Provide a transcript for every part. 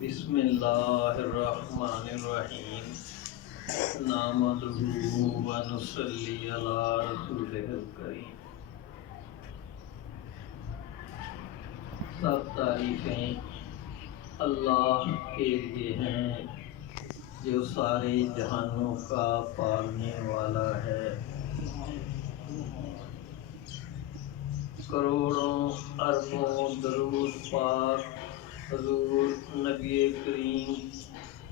بسم اللہ الرحمن الرحیم نحمدہ و نصلی علی رسولہ الکریم۔ سب تعریفیں اللہ کے لیے ہیں جو سارے جہانوں کا پالنے والا ہے۔ کروڑوں اربوں درود پاک حضور نبی کریم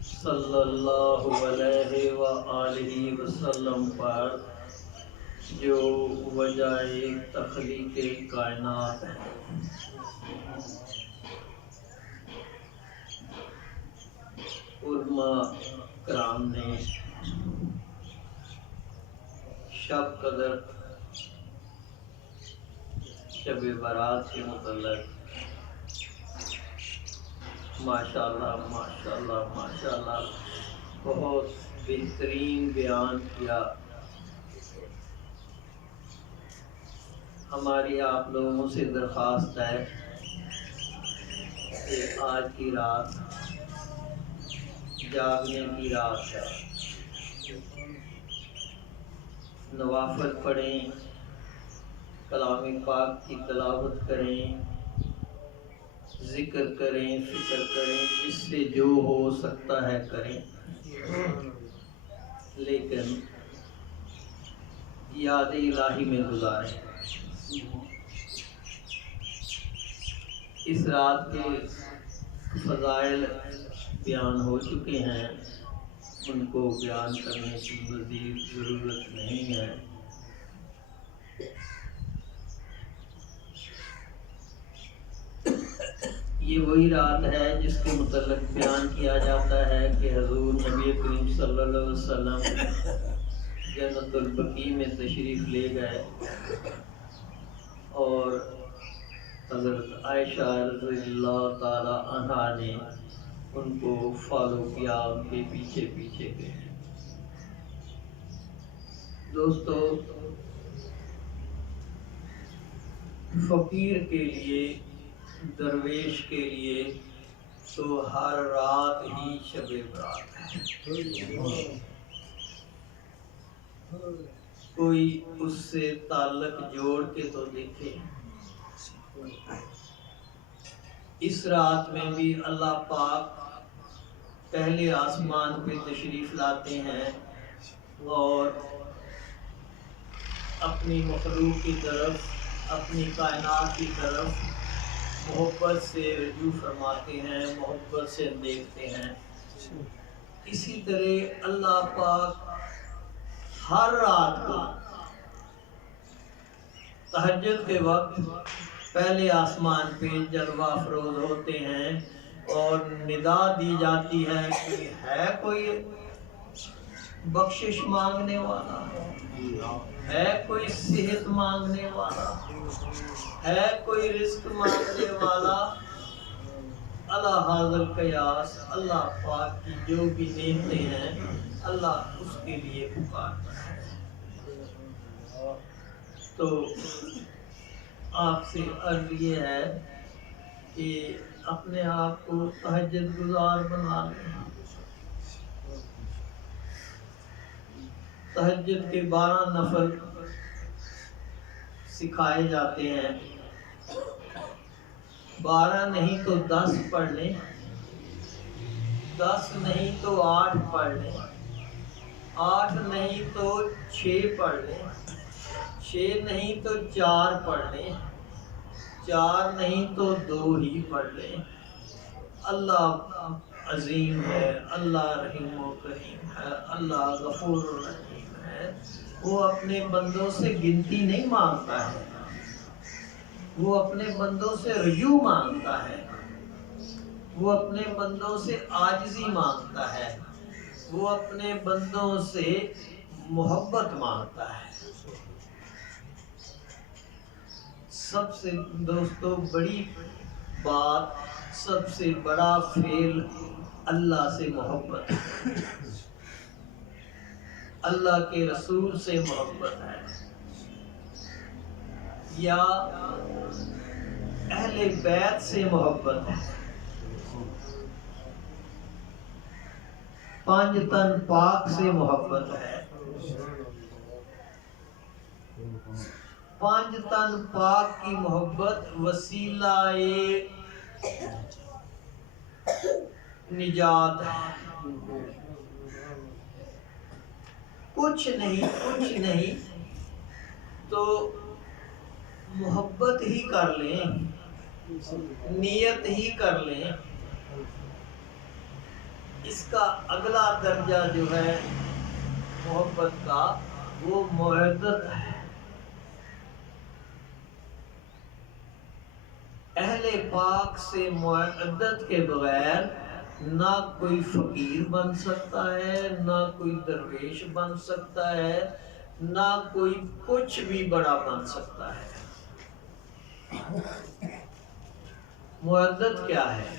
صلی اللہ علیہ وآلہ وسلم پر جو وجہ تخلیق کائنات ہے۔ علماء کرام نے شب قدر شب برات کے متعلق ماشاءاللہ ماشاءاللہ ماشاءاللہ بہت بہترین بیان کیا۔ ہماری آپ لوگوں سے درخواست ہے کہ آج کی رات جاگنے کی رات ہے، نوافل پڑھیں، کلام پاک کی تلاوت کریں، ذکر کریں، فکر کریں، جس سے جو ہو سکتا ہے کریں، لیکن یاد الہی میں گزاریں۔ اس رات کے فضائل بیان ہو چکے ہیں، ان کو بیان کرنے کی مزید ضرورت نہیں ہے۔ یہ وہی رات ہے جس کے متعلق بیان کیا جاتا ہے کہ حضور نبی کریم صلی اللہ علیہ وسلم جنت البقیع میں تشریف لے گئے اور حضرت عائشہ رضی اللہ تعالی عنہا نے ان کو فالو کیا، ان کے پیچھے پیچھے گئے۔ دوستو، فقیر کے لیے، درویش کے لیے تو ہر رات ہی شب برات ہے۔ کوئی اس سے تعلق جوڑ کے تو دیکھے۔ اس رات میں بھی اللہ پاک پہلے آسمان پہ تشریف لاتے ہیں اور اپنی مخلوق کی طرف، اپنی کائنات کی طرف محبت سے رجوع فرماتے ہیں، محبت سے دیکھتے ہیں۔ اسی طرح اللہ پاک ہر رات کو تہجد کے وقت پہلے آسمان پہ جلوہ افروز ہوتے ہیں اور ندا دی جاتی ہے کہ ہے کوئی بخشش مانگنے والا، ہے کوئی صحت مانگنے والا، ہے کوئی رزق مانگنے والا۔ اللہ حاضر قیاس، اللہ پاک کی جو بھی نعمتیں ہیں اللہ اس کے لیے پکارتا ہے۔ تو آپ سے عرض یہ ہے کہ اپنے آپ کو تہجد گزار بنا لیں۔ تہجد کے 12 نفل سکھائے جاتے ہیں، 12 نہیں تو 10 پڑھ لیں، 10 نہیں تو 8 پڑھ لیں، 8 نہیں تو 6 پڑھ لیں، 6 نہیں تو 4 پڑھ لیں، 4 نہیں تو 2 ہی پڑھ لیں۔ اللہ عظیم ہے، اللہ رحیم و کریم ہے، اللہ غفور و رحیم ہے۔ وہ اپنے بندوں سے گنتی نہیں مانگتا ہے، وہ اپنے بندوں سے رجوع مانگتا ہے، وہ اپنے بندوں سے عاجزی مانگتا ہے، وہ اپنے بندوں سے محبت مانگتا ہے۔ سب سے دوستو بڑی بات، سب سے بڑا فعل اللہ سے محبت ہے، اللہ کے رسول سے محبت ہے، یا اہل بیت سے محبت ہے۔ پانچ تن پاک سے محبت ہے، پانچ تن پاک کی محبت وسیلہ نجات ہے۔ کچھ نہیں تو محبت ہی کر لیں، نیت ہی کر لیں، اس کا اگلا درجہ جو ہے محبت کا وہ معدت ہے۔ اہل پاک سے معدت کے بغیر نہ کوئی فقیر بن سکتا ہے، نہ کوئی درویش بن سکتا ہے، نہ کوئی کچھ بھی بڑا بن سکتا ہے۔ معدت کیا ہے؟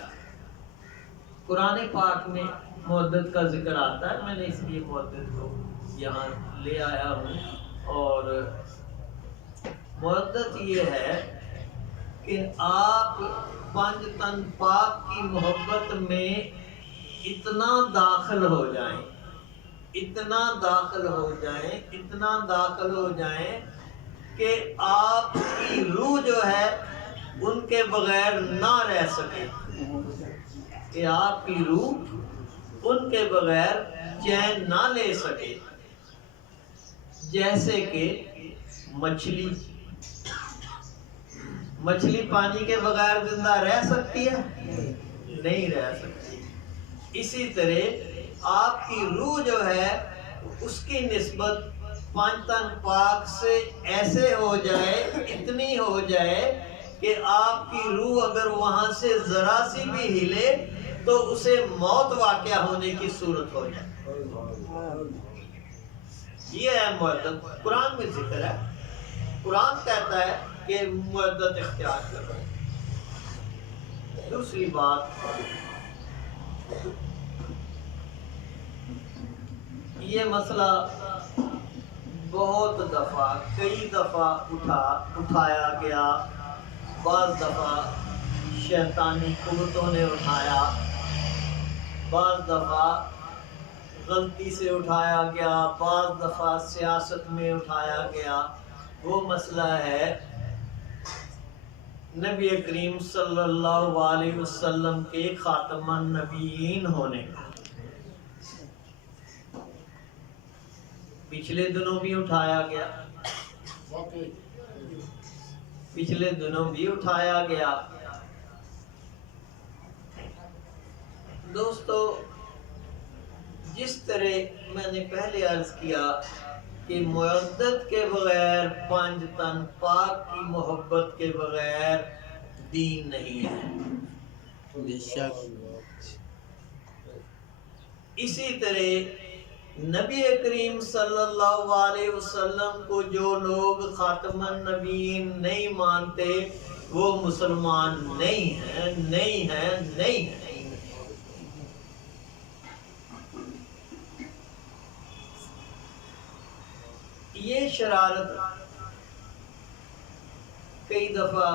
قرآن پاک میں معدت کا ذکر آتا ہے، میں نے اس لیے معدت کو یہاں لے آیا ہوں۔ اور معدت یہ ہے کہ آپ پانچ تن پاک کی محبت میں اتنا داخل ہو جائیں، اتنا داخل ہو جائیں کہ آپ کی روح جو ہے ان کے بغیر نہ رہ سکے، کہ آپ کی روح ان کے بغیر چین نہ لے سکے۔ جیسے کہ مچھلی پانی کے بغیر زندہ رہ سکتی ہے؟ نہیں رہ سکتی۔ اسی طرح آپ کی روح جو ہے اس کی نسبت پانچ تن پاک سے ایسے ہو جائے، اتنی ہو جائے کہ آپ کی روح اگر وہاں سے ذرا سی بھی ہلے تو اسے موت واقع ہونے کی صورت ہو جائے۔ یہ ہے معدت، قرآن میں ذکر ہے، قرآن کہتا ہے کہ معدت اختیار کرو۔ دوسری بات، یہ مسئلہ بہت دفعہ، کئی دفعہ اٹھایا گیا، بعض دفعہ شیطانی قوتوں نے اٹھایا، بعض دفعہ غلطی سے اٹھایا گیا، بعض دفعہ سیاست میں اٹھایا گیا۔ وہ مسئلہ ہے نبی کریم صلی اللہ علیہ وسلم کے خاتم النبیین ہونے کا۔ پچھلے دنوں بھی اٹھایا گیا۔ دوستو، جس طرح میں نے پہلے عرض کیا کہ معدت کے بغیر، پانچ تن پاک کی محبت کے بغیر دین نہیں ہے، بے شک۔ اسی طرح نبی کریم صلی اللہ علیہ وسلم کو جو لوگ خاتم النبیین نہیں مانتے وہ مسلمان نہیں ہیں۔ یہ شرارت کئی دفعہ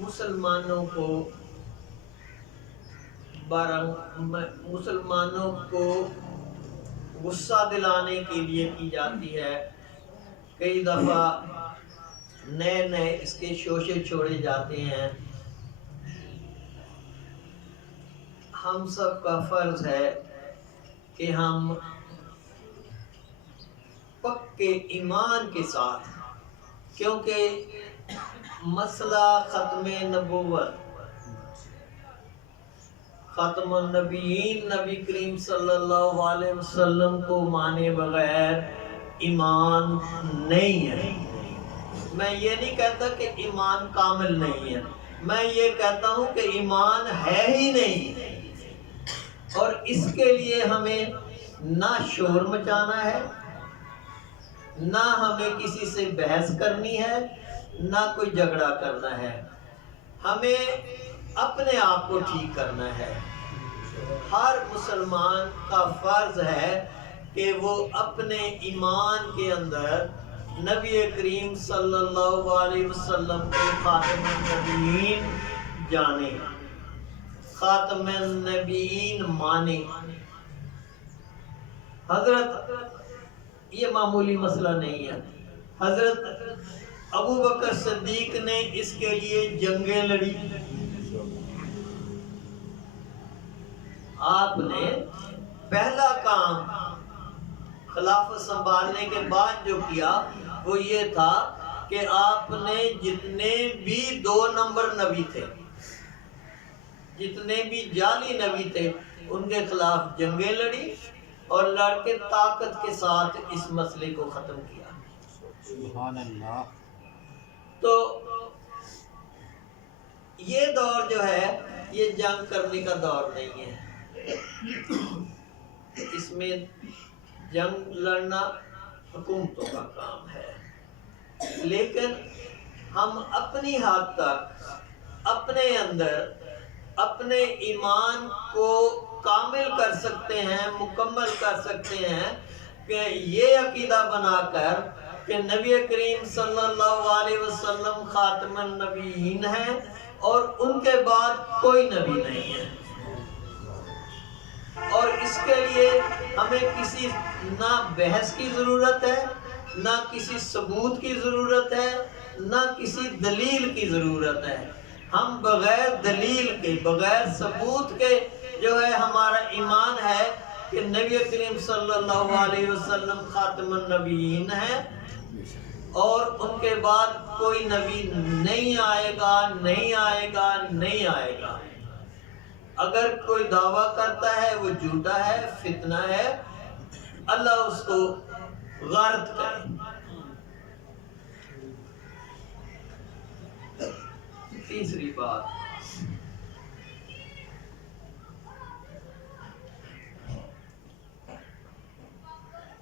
مسلمانوں کو غصہ دلانے کے لیے کی جاتی ہے، کئی دفعہ نئے اس کے شوشے چھوڑے جاتے ہیں۔ ہم سب کا فرض ہے کہ ہم پکے ایمان کے ساتھ، کیونکہ مسئلہ ختم نبوت، ختم النبیین نبی کریم صلی اللہ علیہ وسلم کو مانے بغیر ایمان نہیں ہے۔ میں یہ نہیں کہتا کہ ایمان کامل نہیں ہے، میں یہ کہتا ہوں کہ ایمان ہے ہی نہیں۔ اور اس کے لیے ہمیں نہ شور مچانا ہے، نہ ہمیں کسی سے بحث کرنی ہے، نہ کوئی جھگڑا کرنا ہے۔ ہمیں اپنے آپ کو ٹھیک کرنا ہے۔ ہر مسلمان کا فرض ہے کہ وہ اپنے ایمان کے اندر نبی کریم صلی اللہ علیہ وسلم کو خاتم النبیین جانے، خاتم النبیین مانے۔ حضرت یہ معمولی مسئلہ نہیں ہے، حضرت ابو بکر صدیق نے اس کے لیے جنگیں لڑی. آپ نے پہلا کام خلافت سنبھالنے کے بعد جو کیا وہ یہ تھا کہ آپ نے جتنے بھی 2 نمبر نبی تھے، جتنے بھی جعلی نبی تھے، ان کے خلاف جنگیں لڑی اور لڑ کے طاقت کے ساتھ اس مسئلے کو ختم کیا. سبحان اللہ. تو یہ دور جو ہے یہ جنگ کرنے کا دور نہیں ہے، اس میں جنگ لڑنا حکومتوں کا کام ہے. لیکن ہم اپنی حد تک اپنے اندر اپنے ایمان کو کامل کر سکتے ہیں، مکمل کر سکتے ہیں کہ یہ عقیدہ بنا کر کہ نبی کریم صلی اللہ علیہ وسلم خاتم النبیین ہیں اور ان کے بعد کوئی نبی نہیں ہے. اور اس کے لیے ہمیں کسی نہ بحث کی ضرورت ہے، نہ کسی ثبوت کی ضرورت ہے، نہ کسی دلیل کی ضرورت ہے. ہم بغیر دلیل کے، بغیر ثبوت کے جو ہے ہمارا ایمان ہے کہ نبی کریم صلی اللہ علیہ وسلم خاتم النبیین ہیں اور ان کے بعد کوئی نبی نہیں آئے گا، نہیں آئے گا، نہیں آئے گا. اگر کوئی دعویٰ کرتا ہے وہ جھوٹا ہے، فتنہ ہے، اللہ اس کو غارت کرے. تیسری بات،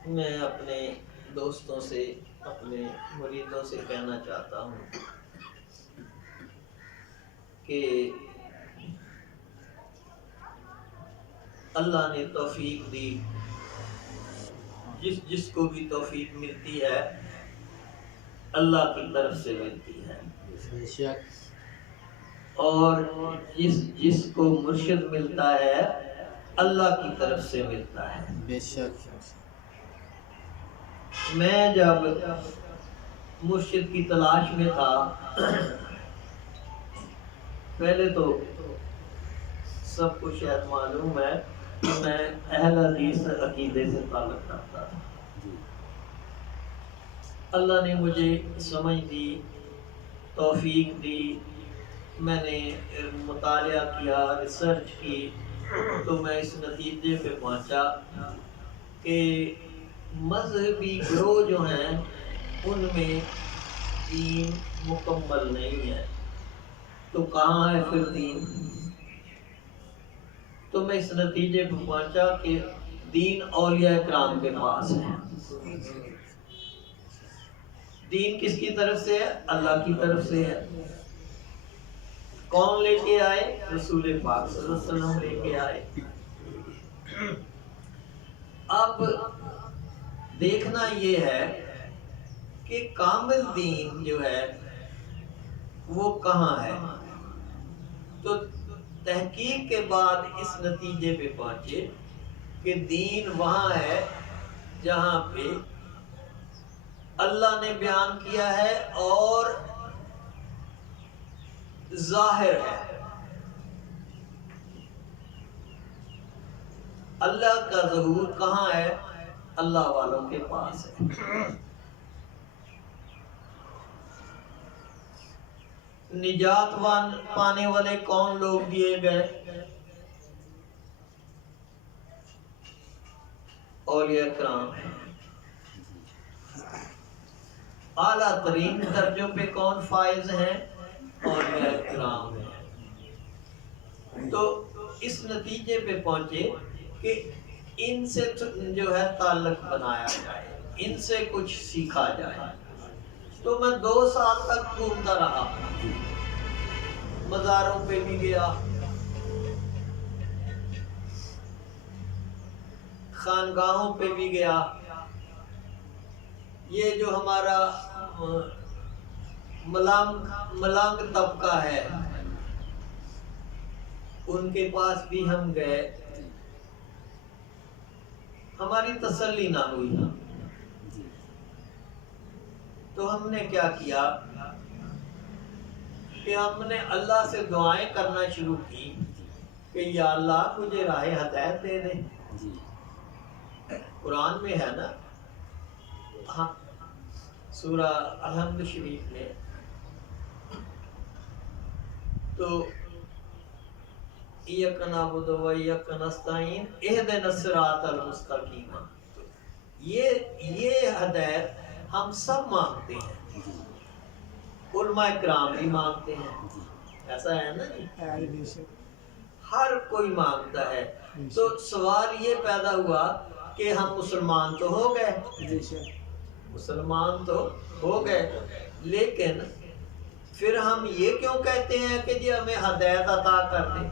میں اپنے دوستوں سے، اپنے مریدوں سے کہنا چاہتا ہوں کہ اللہ نے توفیق دی، جس کو بھی توفیق ملتی ہے اللہ کی طرف سے ملتی ہے، اور جس کو مرشد ملتا ہے اللہ کی طرف سے ملتا ہے. بے شک. میں جب مرشد کی تلاش میں تھا، پہلے تو سب کو شاید معلوم ہے کہ میں اہل حدیث عقیدے سے تعلق رکھتا تھا. اللہ نے مجھے سمجھ دی، توفیق دی، میں نے مطالعہ کیا، ریسرچ کی، تو میں اس نتیجے پہ پہنچا کہ مذہبی گروہ جو ہیں ان میں دین مکمل نہیں ہے. تو کہاں ہے پھر دین؟ تو میں اس نتیجے پہ پہنچا کہ دین اولیاء کرام کے پاس ہے. دین کس کی طرف سے ہے؟ اللہ کی طرف سے ہے. کون لے کے آئے؟ رسول پاک صلی اللہ علیہ وسلم لے کے آئے. اب دیکھنا یہ ہے کہ کامل دین جو ہے وہ کہاں ہے. تو تحقیق کے بعد اس نتیجے پہ پہنچے کہ دین وہاں ہے جہاں پہ اللہ نے بیان کیا ہے اور ظاہر ہے. اللہ کا ظہور کہاں ہے؟ اللہ والوں کے پاس ہے. نجات پانے والے کون لوگ دیے گئے؟ اولیاء کرام ہیں. اعلیٰ ترین درجوں پہ کون فائز ہیں؟ اولیاء کرام ہیں. تو اس نتیجے پہ پہنچے کہ ان سے جو ہے تعلق بنایا جائے، ان سے کچھ سیکھا جائے. تو میں 2 سال تک گھومتا رہا، مزاروں پہ بھی گیا، خانگاہوں پہ بھی گیا. یہ جو ہمارا ملنگ طبقہ ہے ان کے پاس بھی ہم گئے. ہماری تسلی نہ ہوئی، تو ہم نے کیا کیا کہ ہم نے اللہ سے دعائیں کرنا شروع کی کہ یا اللہ مجھے راہ ہدایت دے دے۔ قرآن میں ہے نا، ہاں سورہ الحمد شریف میں، تو ایک نعبد و ایک نستعین اہدنا الصراط المستقیم، یہ ہدایت ہم سب مانگتے ہیں، علماء کرام بھی مانگتے ہیں، ایسا ہے نا جی، ہر کوئی مانگتا ہے۔ تو سوال یہ پیدا ہوا کہ ہم مسلمان تو ہو گئے، مسلمان تو ہو گئے، لیکن پھر ہم یہ کیوں کہتے ہیں کہ جی ہمیں ہدایت عطا کر دے؟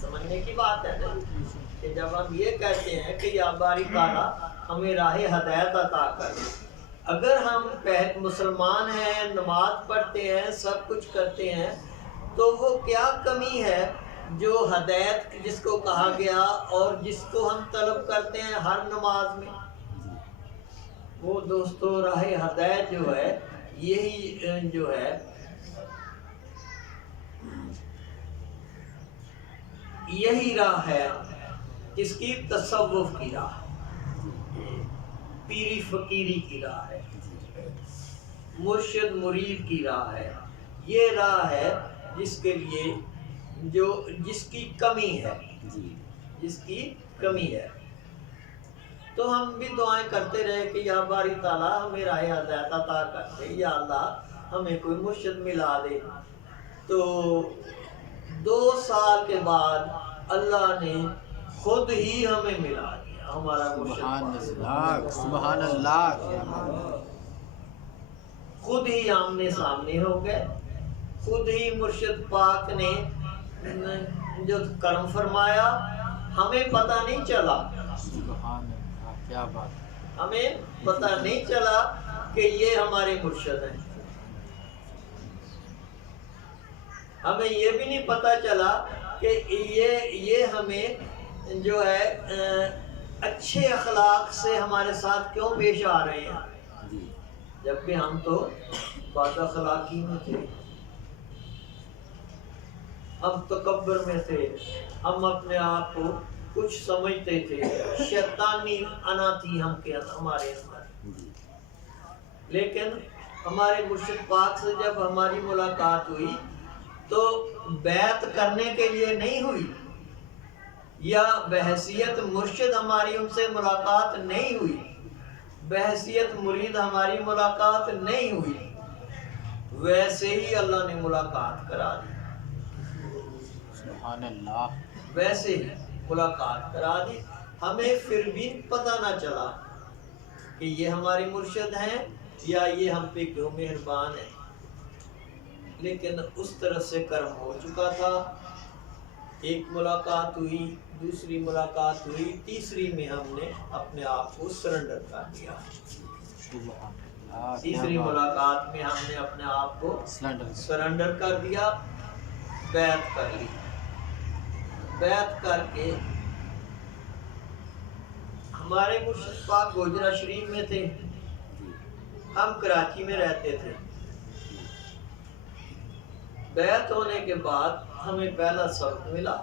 سمجھنے کی بات ہے نا، کہ جب ہم یہ کہتے ہیں کہ یا باری تعالیٰ ہمیں راہ ہدایت عطا کر دے، اگر ہم مسلمان ہیں، نماز پڑھتے ہیں، سب کچھ کرتے ہیں، تو وہ کیا کمی ہے جو ہدایت جس کو کہا گیا اور جس کو ہم طلب کرتے ہیں ہر نماز میں؟ وہ دوستو راہ ہدایت جو ہے، یہی جو ہے یہی راہ ہے جس کی تصوف کی راہ، پیری فقیری کی راہ ہے، مرشد مرید کی راہ ہے، یہ راہ ہے جس کے لیے جس کی کمی ہے، جس کی کمی ہے۔ تو ہم بھی دعائیں کرتے رہے کہ یا باری تعالیٰ ہمیں راہ ہدایت عطا کر دے، یا اللہ ہمیں کوئی مرشد ملا دے۔ تو 2 سال کے بعد اللہ نے خود ہی ہمیں ملا دیا، ہمارا مرشد، سبحان اللہ، خود ہی آمنے سامنے ہو گئے، خود ہی مرشد پاک نے جو کرم فرمایا، ہمیں پتہ نہیں چلا، سبحان اللہ، کیا بات، ہمیں پتہ نہیں چلا کہ یہ ہمارے مرشد ہیں، ہمیں یہ بھی نہیں پتہ چلا کہ یہ ہمیں جو ہے اچھے اخلاق سے ہمارے ساتھ کیوں پیش آ رہے ہیں، جبکہ ہم تو بد اخلاقی میں تھے، ہم تکبر میں تھے، ہم اپنے آپ کو کچھ سمجھتے تھے، شیطانی انا تھی ہمارے اندر۔ لیکن ہمارے مرشد پاک سے جب ہماری ملاقات ہوئی تو بیعت کرنے کے لیے نہیں ہوئی، یا بحیثیت مرشد ہماری ان سے ملاقات نہیں ہوئی، بحیثیت مرید ہماری ملاقات نہیں ہوئی، ویسے ہی اللہ نے ملاقات کرا دی، سبحان اللہ، ویسے ہی ملاقات کرا دی، ہمیں پھر بھی پتہ نہ چلا کہ یہ ہمارے مرشد ہیں یا یہ ہم پہ کیوں مہربان ہیں، لیکن اس طرح سے کرم ہو چکا تھا۔ ایک ملاقات ہوئی، دوسری ملاقات ہوئی، تیسری میں ہم نے اپنے آپ کو سرنڈر کر دیا، تیسری ملاقات میں ہم نے اپنے آپ کو سرنڈر کر دیا، بیعت کر لی، بیعت کر کے ہمارے مرشد پاک گوجرا شریف میں تھے، ہم کراچی میں رہتے تھے۔ بیعت ہونے کے بعد ہمیں پہلا سبق ملا،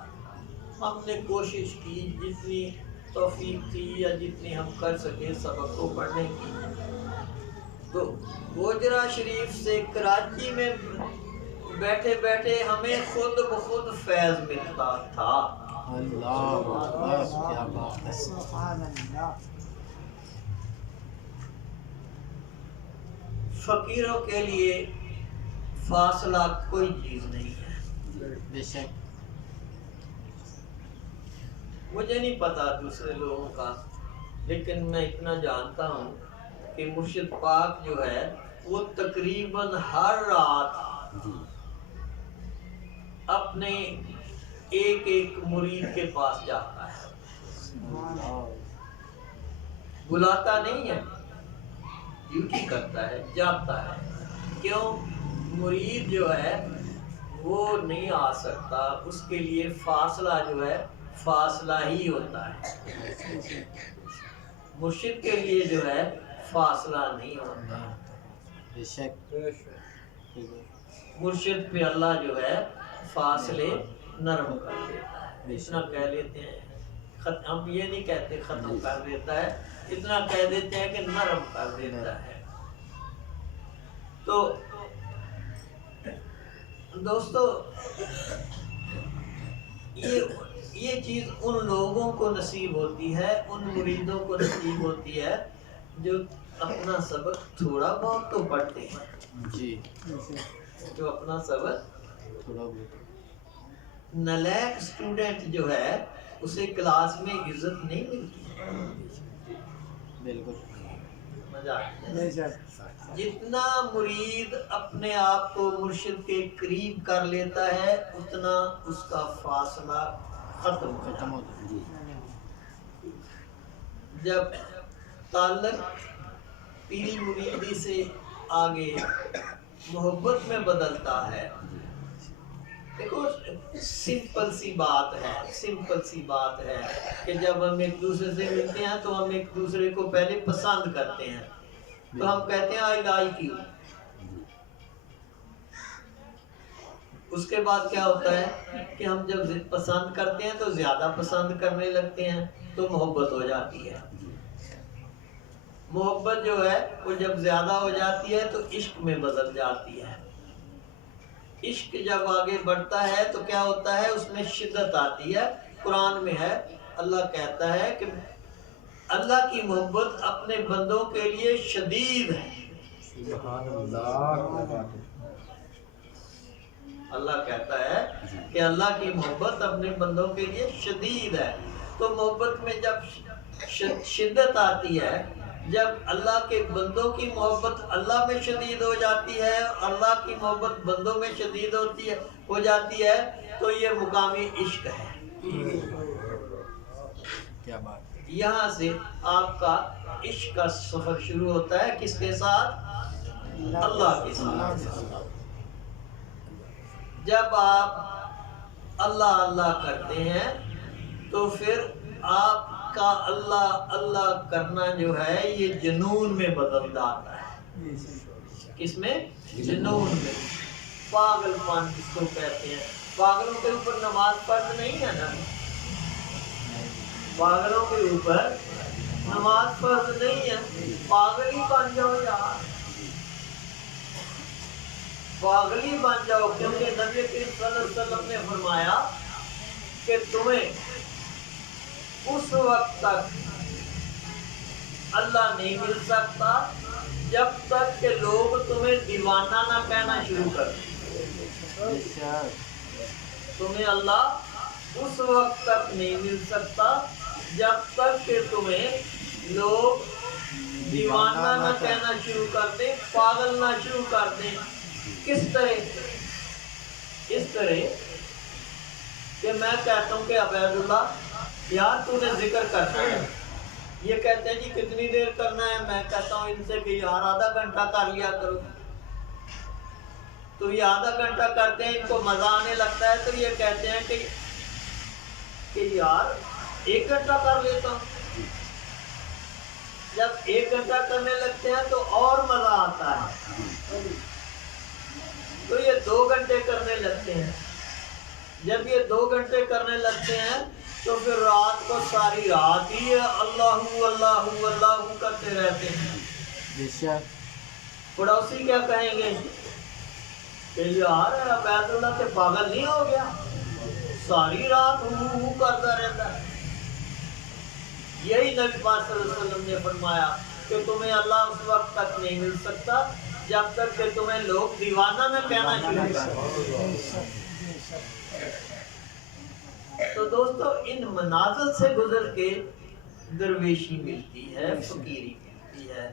ہم نے کوشش کی جتنی توفیق تھی یا جتنی ہم کر سکے سبق کو پڑھنے کی، تو گوجرا شریف سے کراچی میں بیٹھے بیٹھے ہمیں خود بخود فیض ملتا تھا۔ اللہ اکبر، کیا بات ہے، سبحان اللہ، فقیروں کے لیے فاصلہ کوئی چیز نہیں ہے، بے شک، مجھے نہیں پتا دوسرے لوگوں کا، لیکن میں اتنا جانتا ہوں کہ مرشد پاک جو ہے وہ تقریباً ہر رات اپنے ایک ایک مرید کے پاس جاتا ہے، بلاتا نہیں ہے، ڈیوٹی کرتا ہے، جاتا ہے۔ کیوں؟ مرید جو ہے وہ نہیں آ سکتا، اس کے لیے فاصلہ جو ہے فاصلہ ہی ہوتا ہے، مرشد کے لیے جو ہے فاصلہ نہیں ہوتا۔ بے شک مرشد پہ اللہ جو ہے فاصلے نرم کر دیتا ہے۔ اتنا کہہ لیتے ہیں، ہم یہ نہیں کہتے ختم کر دیتا ہے، اتنا کہہ دیتے ہیں کہ نرم کر دیتا ہے۔ تو دوستو یہ چیز ان لوگوں کو نصیب ہوتی ہے، ان مریدوں کو نصیب ہوتی ہے جو اپنا سبق تھوڑا بہت تو پڑھتے ہیں جی، جو اپنا سبق تھوڑا بہت۔ نالائق اسٹوڈنٹ جو ہے اسے کلاس میں عزت نہیں ملتی، بالکل جتنا مرید اپنے آپ کو مرشد کے قریب کر لیتا ہے اتنا اس کا فاصلہ ختم ختم ہوتا ہوتا ہے۔ ہے۔ جب تعلق پیر مریدی سے آگے محبت میں بدلتا ہے، دیکھو سمپل سی بات ہے کہ جب ہم ایک دوسرے سے ملتے ہیں تو ہم ایک دوسرے کو پہلے پسند کرتے ہیں، تو ہم کہتے ہیں آئی لائک یو۔ اس کے بعد کیا ہوتا ہے کہ ہم جب پسند کرتے ہیں تو زیادہ پسند کرنے لگتے ہیں تو محبت ہو جاتی ہے۔ محبت جو ہے وہ جب زیادہ ہو جاتی ہے تو عشق میں بدل جاتی ہے۔ عشق جب آگے بڑھتا ہے تو کیا ہوتا ہے، اس میں شدت آتی ہے۔ قرآن میں ہے، اللہ کہتا ہے کہ اللہ کی محبت اپنے بندوں کے لیے شدید ہے۔ سبحان اللہ۔ اللہ کہتا ہے کہ اللہ کی محبت اپنے بندوں کے لیے شدید ہے۔ تو محبت میں جب شدت آتی ہے، جب اللہ کے بندوں کی محبت اللہ میں شدید ہو جاتی ہے، اللہ کی محبت بندوں میں شدید ہو جاتی ہے، تو یہ مقامی عشق ہے۔ کیا بات ہے۔ یہاں سے آپ کا عشق کا سفر شروع ہوتا ہے، کس کے ساتھ؟ اللہ کے ساتھ۔ جب آپ اللہ اللہ کرتے ہیں تو پھر آپ کا اللہ اللہ کرنا جو ہے یہ جنون میں بدل جاتا ہے۔ کس میں؟ جنون میں۔ پاگل پن جس کو کہتے ہیں۔ پاگلوں کے اوپر نماز فرض نہیں ہے نا، پاگلوں کے اوپر نماز فرض نہیں ہے، پاگل ہی بن جاؤ یار، پاگل ہی بن جاؤ، کیونکہ نبی کریم صلی اللہ علیہ وسلم نے فرمایا کہ تمہیں اس وقت تک اللہ نہیں مل سکتا جب تک کہ لوگ تمہیں دیوانہ نہ کہنا شروع کر دیں۔ تمہیں اللہ اس وقت تک نہیں مل سکتا جب تک کہ تمہیں لوگ دیوانہ نہ کہنا شروع کر دیں، پاگل نہ شروع کر دیں۔ کس طرح؟ اس طرح کہ میں کہتا ہوں کہ عبید اللہ یار تو نے ذکر کرنا ہے، یہ کہتے ہیں جی کتنی دیر کرنا ہے، میں کہتا ہوں ان سے کہ یار آدھا گھنٹہ کر لیا کرو، تو یہ آدھا گھنٹہ کرتے ہیں، ان کو مزہ آنے لگتا ہے تو یہ کہتے ہیں کہ یار 1 گھنٹہ کر لیتا ہوں۔ جب 1 گھنٹہ کرنے لگتے ہیں تو اور مزہ آتا ہے، تو یہ 2 گھنٹے کرنے لگتے ہیں۔ جب یہ 2 گھنٹے کرنے لگتے ہیں تو پھر رات کو ساری رات ہی اللہ اللہ اللہ کرتے رہتے ہیں۔ پڑوسی کیا کہیں گے کہ یار عبید اللہ سے پاگل نہیں ہو گیا، ساری رات ہو کرتا رہتا ہے۔ یہی نبی پاک صلی اللہ علیہ وسلم نے فرمایا کہ تمہیں اللہ اس وقت تک نہیں مل سکتا جب تک کہ تمہیں لوگ دیوانہ نہ کہنا شروع کریں۔ تو دوستو ان منازل سے گزر کے درویشی ملتی ہے، فقیری ملتی ہے۔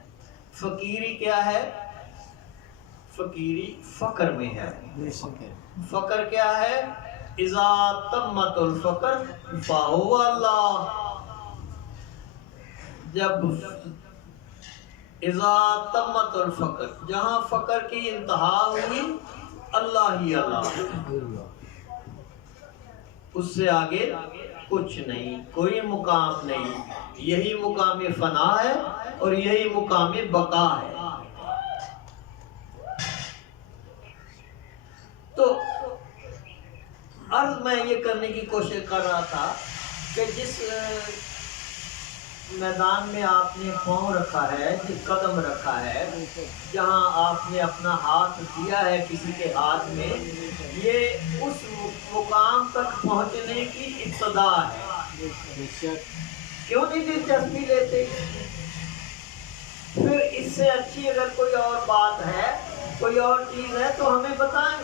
فقیری کیا ہے؟ فقیری فقر میں ہے۔ فقر کیا ہے؟ اذا تمت الفقر فهو اللہ۔ جب اذا تمت الفقر، جہاں فقر کی انتہا ہوئی اللہ ہی اللہ، اس سے آگے کچھ نہیں، کوئی مقام نہیں، یہی مقام فنا ہے اور یہی مقام بقا ہے۔ تو عرض میں یہ کرنے کی کوشش کر رہا تھا کہ جس میدان میں آپ نے پاؤں رکھا ہے، جس قدم رکھا ہے، جہاں آپ نے اپنا ہاتھ دیا ہے کسی کے ہاتھ میں، یہ اس مقام تک پہنچنے کی ابتدا ہے۔ کیوں نہیں دلچسپی لیتے؟ پھر اس سے اچھی اگر کوئی اور بات ہے، کوئی اور چیز ہے تو ہمیں بتائیں،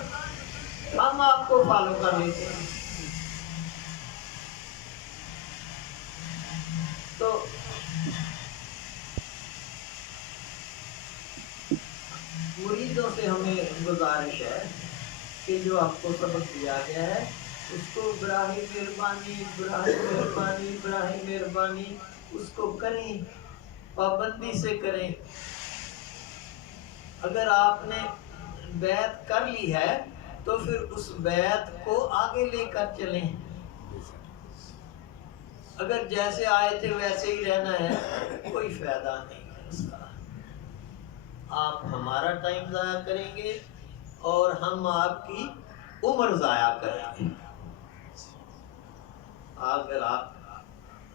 ہم آپ کو فالو کر لیتے ہیں۔ تو مریدوں سے ہمیں گزارش ہے کہ جو آپ کو سبق دیا گیا ہے اس کو براہ مہربانی براہ مہربانی براہ مہربانی اس کو کریں، پابندی سے کریں۔ اگر آپ نے بیعت کر لی ہے تو پھر اس بیعت کو آگے لے کر چلیں۔ اگر جیسے آئے تھے ویسے ہی رہنا ہے کوئی فائدہ نہیں ہے اس کا۔ آپ ہمارا ٹائم ضائع کریں گے اور ہم آپ کی عمر ضائع کریں گے۔ اگر آپ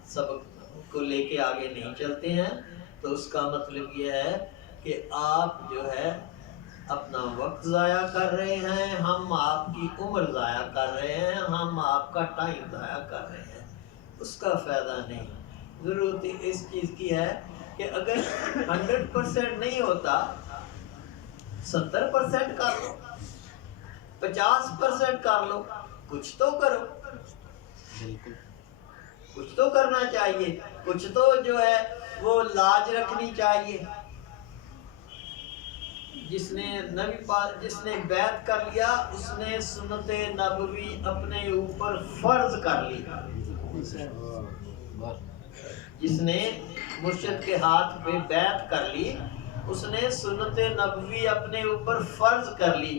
سبق کو لے کے آگے نہیں چلتے ہیں تو اس کا مطلب یہ ہے کہ آپ جو ہے اپنا وقت ضائع کر رہے ہیں، ہم آپ کی عمر ضائع کر رہے ہیں، ہم آپ کا ٹائم ضائع کر رہے ہیں، اس کا فائدہ نہیں۔ ضرورت اس چیز کی ہے کہ اگر 100% نہیں ہوتا 70% کر لو، 50% کر لو، کچھ تو کرو، کچھ تو کرنا چاہیے، کچھ تو جو ہے وہ لاج رکھنی چاہیے۔ جس نے بیعت کر لیا اس نے سنت نبوی اپنے اوپر فرض کر لی۔ جس نے مرشد کے ہاتھ پہ بیعت کر لی اس نے سنت نبوی اپنے اوپر فرض کر لی،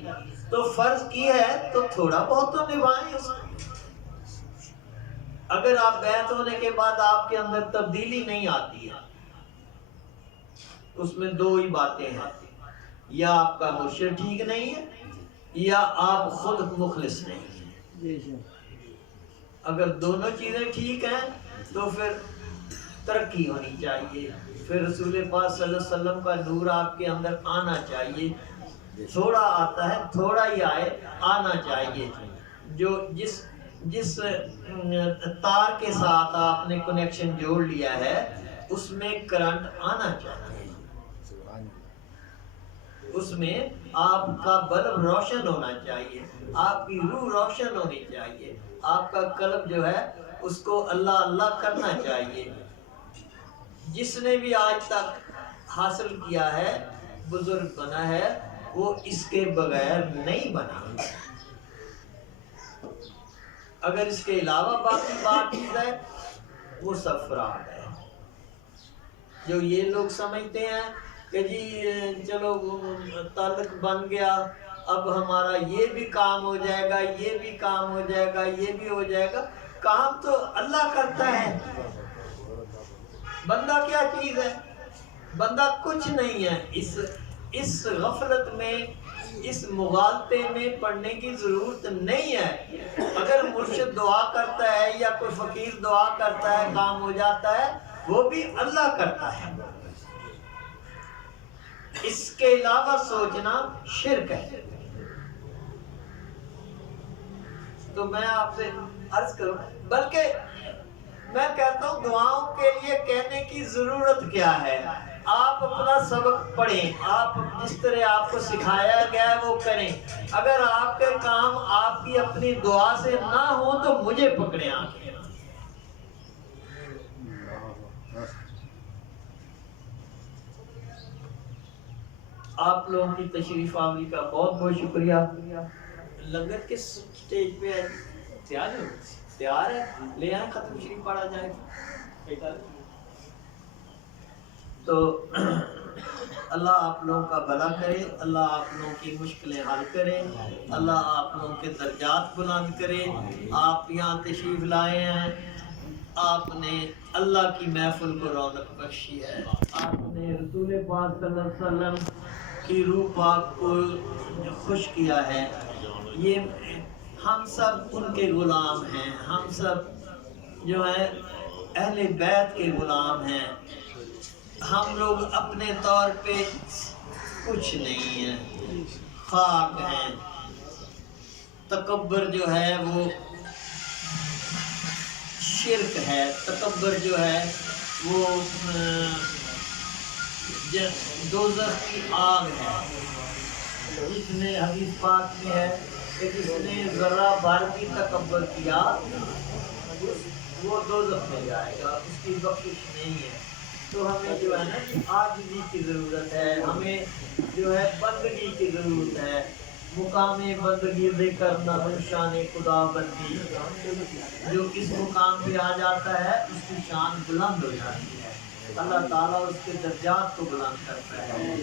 تو فرض کی ہے تو تھوڑا بہت تو نبھائیں اس کو۔ اگر آپ بیعت ہونے کے بعد آپ کے اندر تبدیلی نہیں آتی ہے، اس میں دو ہی باتیں ہیں، یا آپ کا مرشد ٹھیک نہیں ہے یا آپ خود مخلص نہیں ہیں۔ اگر دونوں چیزیں ٹھیک ہیں تو پھر ترقی ہونی چاہیے، پھر رسول پاک صلی اللہ علیہ وسلم کا نور آپ کے اندر آنا چاہیے، تھوڑا آتا ہے تھوڑا ہی آئے، آنا چاہیے۔ جو جس تار کے ساتھ آپ نے کنیکشن جوڑ لیا ہے اس میں کرنٹ آنا چاہیے، اس میں آپ کا بلب روشن ہونا چاہیے، آپ کی روح روشن ہونی چاہیے، آپ کا قلب جو ہے اس کو اللہ اللہ کرنا چاہیے۔ جس نے بھی آج تک حاصل کیا ہے بزرگ بنا ہے وہ اس کے بغیر نہیں بنا۔ اگر اس کے علاوہ باقی بات چیز ہے وہ سب فراڈ ہے۔ جو یہ لوگ سمجھتے ہیں کہ جی چلو تعلق بن گیا اب ہمارا یہ بھی کام ہو جائے گا، یہ بھی کام ہو جائے گا، یہ بھی ہو جائے گا، کام تو اللہ کرتا ہے، بندہ کیا چیز ہے؟ بندہ کچھ نہیں ہے۔ اس غفلت میں اس مغالطے میں پڑنے کی ضرورت نہیں ہے۔ اگر مرشد دعا کرتا ہے یا کوئی فقیر دعا کرتا ہے کام ہو جاتا ہے، وہ بھی اللہ کرتا ہے، اس کے علاوہ سوچنا شرک ہے۔ تو میں آپ سے عرض کروں، بلکہ میں کہتا ہوں دعاؤں کے لیے کہنے کی ضرورت کیا ہے؟ آپ اپنا سبق پڑھیں، آپ جس طرح آپ کو سکھایا گیا ہے وہ کریں۔ اگر آپ کے کام آپ کی اپنی دعا سے نہ ہو تو مجھے پکڑیں آپ۔ آپ لوگوں کی تشریف آوری کا بہت بہت شکریہ۔ لنگر کس سٹیج پہ ہے؟ تیار ہے؟ لے آئیں، ختم شریف پڑھا جائے۔ تو اللہ آپ لوگوں کا بھلا کرے، اللہ آپ لوگوں کی مشکلیں حل کرے، اللہ آپ لوگوں کے درجات بلند کرے۔ آپ یہاں تشریف لائے ہیں، آپ نے اللہ کی محفل کو رونق بخشی ہے، آپ نے رسول پاک صلی اللہ علیہ وسلم کی روح پاک کو خوش کیا ہے۔ یہ ہم سب ان کے غلام ہیں، ہم سب جو ہے اہل بیت کے غلام ہیں۔ ہم لوگ اپنے طور پہ کچھ نہیں ہیں، خاک ہیں۔ تکبر جو ہے وہ شرک ہے، تکبر جو ہے وہ دوزخ کی آگ ہے۔ جس نے حدیث پاک میں ہے کہ جس نے ذرہ بھر بھی تکبر کیا وہ دوزخ میں جائے گا، اس کی بخشش نہیں ہے۔ تو ہمیں جو ہے نا عاجزی کی ضرورت ہے، ہمیں جو ہے بندگی کی ضرورت ہے۔ مقام بندگی ذکر نہ شان خدا بندی، جو اس مقام پہ آ جاتا ہے اس کی شان بلند ہو جاتی ہے، اللہ تعالیٰ اس کے درجات کو بلند کرتا ہے۔